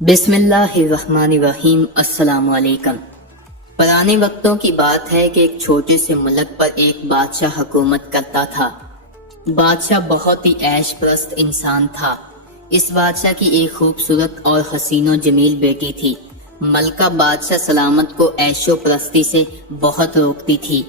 بسم اللہ الرحمن الرحیم۔ السلام علیکم۔ پرانے وقتوں کی بات ہے کہ ایک چھوٹے سے ملک پر ایک بادشاہ حکومت کرتا تھا۔ بادشاہ بہت ہی عیش پرست انسان تھا۔ اس بادشاہ کی ایک خوبصورت اور حسین و جمیل بیٹی تھی۔ ملکہ بادشاہ سلامت کو عیش و پرستی سے بہت روکتی تھی،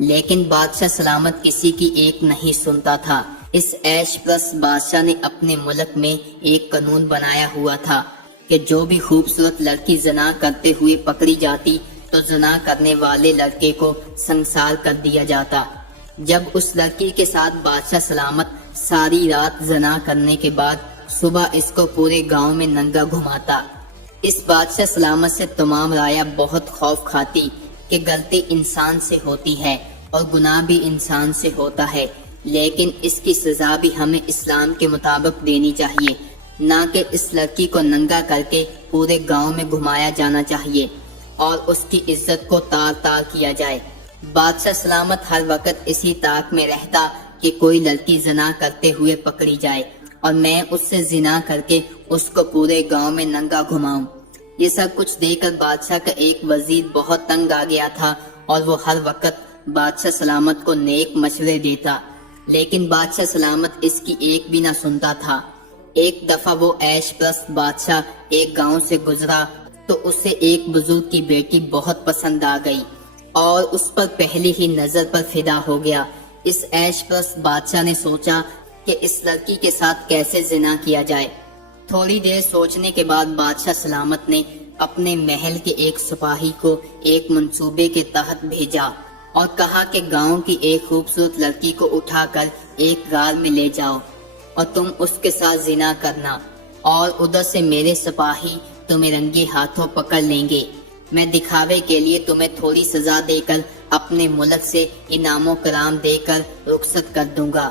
لیکن بادشاہ سلامت کسی کی ایک نہیں سنتا تھا۔ اس عیش پرست بادشاہ نے اپنے ملک میں ایک قانون بنایا ہوا تھا کہ جو بھی خوبصورت لڑکی زنا کرتے ہوئے پکڑی جاتی تو زنا کرنے والے لڑکے کو سنسار کر دیا جاتا۔ جب اس لڑکی کے ساتھ بادشاہ سلامت ساری رات زنا کرنے کے بعد صبح اس کو پورے گاؤں میں ننگا گھماتا۔ اس بادشاہ سلامت سے تمام رعایا بہت خوف کھاتی کہ غلطی انسان سے ہوتی ہے اور گناہ بھی انسان سے ہوتا ہے، لیکن اس کی سزا بھی ہمیں اسلام کے مطابق دینی چاہیے، نہ کہ اس لڑکی کو ننگا کر کے پورے گاؤں میں گھمایا جانا چاہیے اور اس کی عزت کو تار تار کیا جائے۔ بادشاہ سلامت ہر وقت اسی طاق میں رہتا کہ کوئی لڑکی زنا کرتے ہوئے پکڑی جائے اور میں اس سے زنا کر کے اس کو پورے گاؤں میں ننگا گھماؤں۔ یہ سب کچھ دیکھ کر بادشاہ کا ایک وزیر بہت تنگ آ گیا تھا اور وہ ہر وقت بادشاہ سلامت کو نیک مشورے دیتا، لیکن بادشاہ سلامت اس کی ایک بھی نہ سنتا تھا۔ ایک دفعہ وہ عیش پرست بادشاہ ایک گاؤں سے گزرا تو اسے ایک بزرگ کی بیٹی بہت پسند آ گئی اور اس پر پہلی ہی نظر پر فدا ہو گیا۔ اس عیش پرست بادشاہ نے سوچا کہ اس لڑکی کے ساتھ کیسے زنا کیا جائے۔ تھوڑی دیر سوچنے کے بعد بادشاہ سلامت نے اپنے محل کے ایک سپاہی کو ایک منصوبے کے تحت بھیجا اور کہا کہ گاؤں کی ایک خوبصورت لڑکی کو اٹھا کر ایک غار میں لے جاؤ اور تم اس کے ساتھ زنا کرنا، اور ادھر سے میرے سپاہی تمہیں رنگے ہاتھوں پکڑ لیں گے۔ میں دکھاوے کے لیے تمہیں تھوڑی سزا دے کر اپنے ملک سے انعام و کرام دے کر رخصت کر دوں گا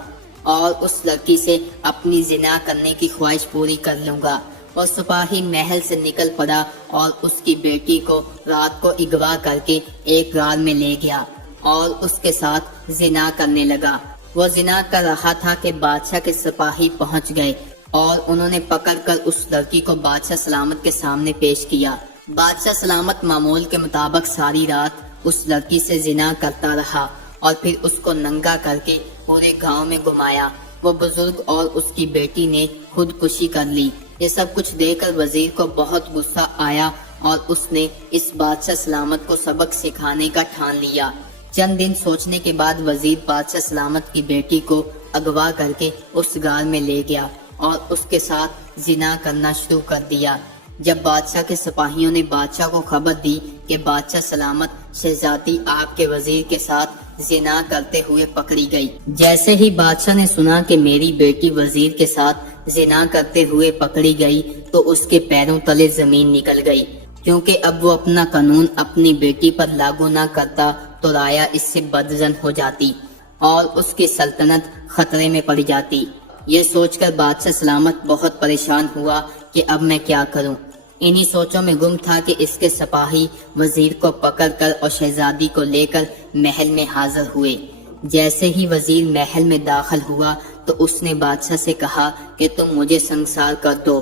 اور اس لڑکی سے اپنی زنا کرنے کی خواہش پوری کر لوں گا۔ اور سپاہی محل سے نکل پڑا اور اس کی بیٹی کو رات کو اغوا کر کے ایک غار میں لے گیا اور اس کے ساتھ زنا کرنے لگا۔ وہ زنا کر رہا تھا کہ بادشاہ کے سپاہی پہنچ گئے اور انہوں نے پکڑ کر اس لڑکی کو بادشاہ سلامت کے سامنے پیش کیا۔ بادشاہ سلامت معمول کے مطابق ساری رات اس لڑکی سے زنا کرتا رہا اور پھر اس کو ننگا کر کے پورے گاؤں میں گھمایا۔ وہ بزرگ اور اس کی بیٹی نے خودکشی کر لی۔ یہ سب کچھ دیکھ کر وزیر کو بہت غصہ آیا اور اس نے اس بادشاہ سلامت کو سبق سکھانے کا ٹھان لیا۔ چند دن سوچنے کے بعد وزیر بادشاہ سلامت کی بیٹی کو اغوا کر کے اس غار میں لے گیا اور اس کے ساتھ زنا کرنا شروع کر دیا۔ جب بادشاہ کے سپاہیوں نے بادشاہ کو خبر دی کہ بادشاہ سلامت شہزادی آپ کے وزیر کے ساتھ زنا کرتے ہوئے پکڑی گئی، جیسے ہی بادشاہ نے سنا کہ میری بیٹی وزیر کے ساتھ زنا کرتے ہوئے پکڑی گئی تو اس کے پیروں تلے زمین نکل گئی، کیونکہ اب وہ اپنا قانون اپنی بیٹی پر لاگو نہ کرتا تو رایا اس سے بدزن ہو جاتی اور اس کی سلطنت خطرے میں پڑ جاتی۔ یہ سوچ کر بادشاہ سلامت بہت پریشان ہوا کہ اب میں کیا کروں۔ انہی سوچوں میں گم تھا کہ اس کے سپاہی وزیر کو پکڑ کر اور شہزادی کو لے کر محل میں حاضر ہوئے۔ جیسے ہی وزیر محل میں داخل ہوا تو اس نے بادشاہ سے کہا کہ تم مجھے سنسار کر دو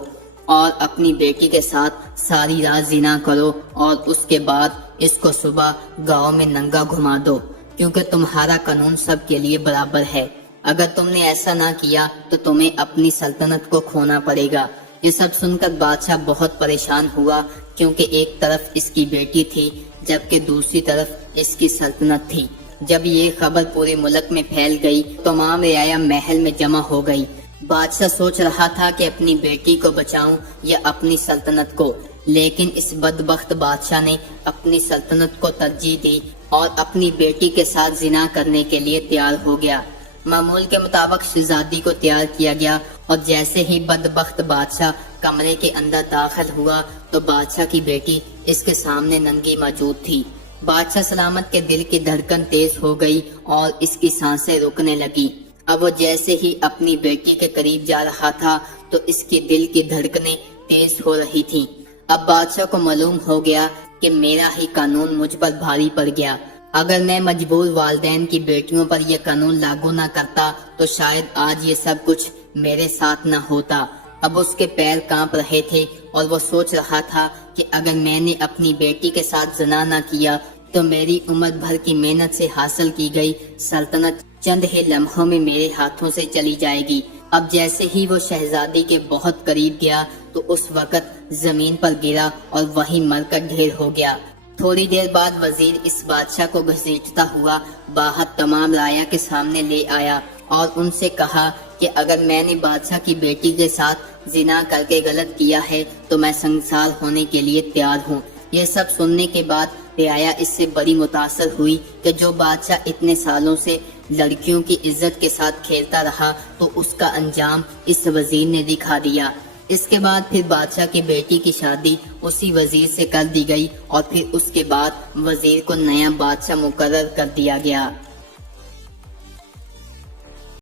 اور اپنی بیٹی کے ساتھ ساری رات زنا کرو اور اس کے بعد اس کو صبح گاؤں میں ننگا گھما دو، کیونکہ تمہارا قانون سب کے لیے برابر ہے۔ اگر تم نے ایسا نہ کیا تو تمہیں اپنی سلطنت کو کھونا پڑے گا۔ یہ سب سن کر بادشاہ بہت پریشان ہوا، کیونکہ ایک طرف اس کی بیٹی تھی جبکہ دوسری طرف اس کی سلطنت تھی۔ جب یہ خبر پورے ملک میں پھیل گئی تمام رعایا محل میں جمع ہو گئی۔ بادشاہ سوچ رہا تھا کہ اپنی بیٹی کو بچاؤں یا اپنی سلطنت کو، لیکن اس بدبخت بادشاہ نے اپنی سلطنت کو ترجیح دی اور اپنی بیٹی کے ساتھ زنا کرنے کے لیے تیار ہو گیا۔ معمول کے مطابق شہزادی کو تیار کیا گیا اور جیسے ہی بدبخت بادشاہ کمرے کے اندر داخل ہوا تو بادشاہ کی بیٹی اس کے سامنے ننگی موجود تھی۔ بادشاہ سلامت کے دل کی دھڑکن تیز ہو گئی اور اس کی سانسیں رکنے لگی۔ اب وہ جیسے ہی اپنی بیٹی کے قریب جا رہا تھا تو اس کی دل کی دھڑکنیں تیز ہو رہی تھیں۔ اب بادشاہ کو معلوم ہو گیا کہ میرا ہی قانون مجھ پر بھاری پڑ گیا۔ اگر میں مجبور والدین کی بیٹیوں پر یہ قانون لاگو نہ کرتا تو شاید آج یہ سب کچھ میرے ساتھ نہ ہوتا۔ اب اس کے پیر کانپ رہے تھے اور وہ سوچ رہا تھا کہ اگر میں نے اپنی بیٹی کے ساتھ زنا نہ کیا تو میری عمر بھر کی محنت سے حاصل کی گئی سلطنت چند ہی لمحوں میں میرے ہاتھوں سے چلی جائے گی۔ اب جیسے ہی وہ شہزادی کے بہت قریب گیا تو اس وقت زمین پر گرا اور وہیں مر کر ڈھیر ہو گیا۔ تھوڑی دیر بعد وزیر اس بادشاہ کو گھسیٹتا ہوا باہر تمام رعایا کے سامنے لے آیا اور ان سے کہا کہ اگر میں نے بادشاہ کی بیٹی کے ساتھ زنا کر کے غلط کیا ہے تو میں سنسار ہونے کے لیے تیار ہوں۔ یہ سب سننے کے بعد رعایا اس سے بڑی متاثر ہوئی کہ جو بادشاہ اتنے سالوں سے لڑکیوں کی عزت کے ساتھ کھیلتا رہا تو اس کا انجام اس وزیر نے دکھا دیا۔ اس کے بعد پھر بادشاہ کی بیٹی کی شادی اسی وزیر سے کر دی گئی اور پھر اس کے بعد وزیر کو نیا بادشاہ مقرر کر دیا گیا۔